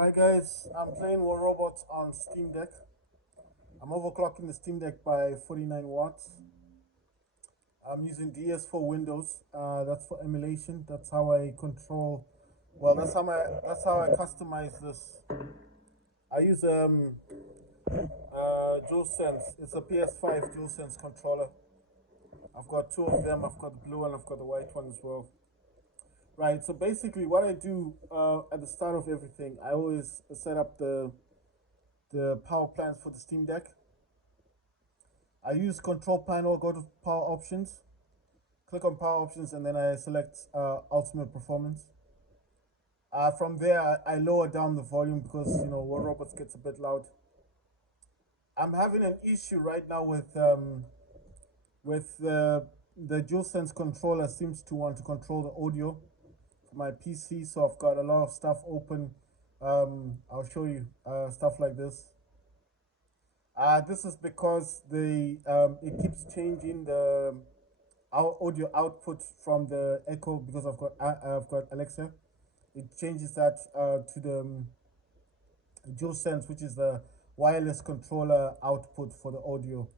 Right, guys, I'm playing War Robots on Steam Deck. I'm overclocking the Steam Deck by 49 watts. I'm using DS for Windows. That's for emulation. That's how I control. Well, that's how I customize this. I use DualSense. It's a PS5 DualSense controller. I've got two of them. I've got the blue one. I've got the white one as well. Right. So basically, what I do at the start of everything, I always set up the power plans for the Steam Deck. I use control panel, go to power options, click on power options, and then I select ultimate performance. From there, I lower down the volume because War Robots gets a bit loud. I'm having an issue right now with the DualSense controller seems to want to control the audio for my PC, so I've got a lot of stuff open. I'll show you stuff like this. This is because the it keeps changing the our audio output from the Echo because I've got Alexa. It changes that to the DualSense, which is the wireless controller output for the audio.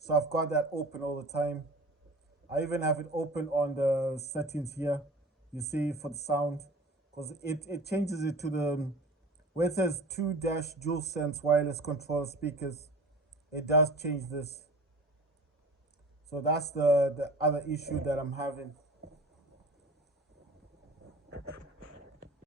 So I've got that open all the time. I even have it open on the settings here. You see for the sound, because it changes it to the where it says 2 DualSense wireless controller speakers. It does change this. So that's the other issue that I'm having.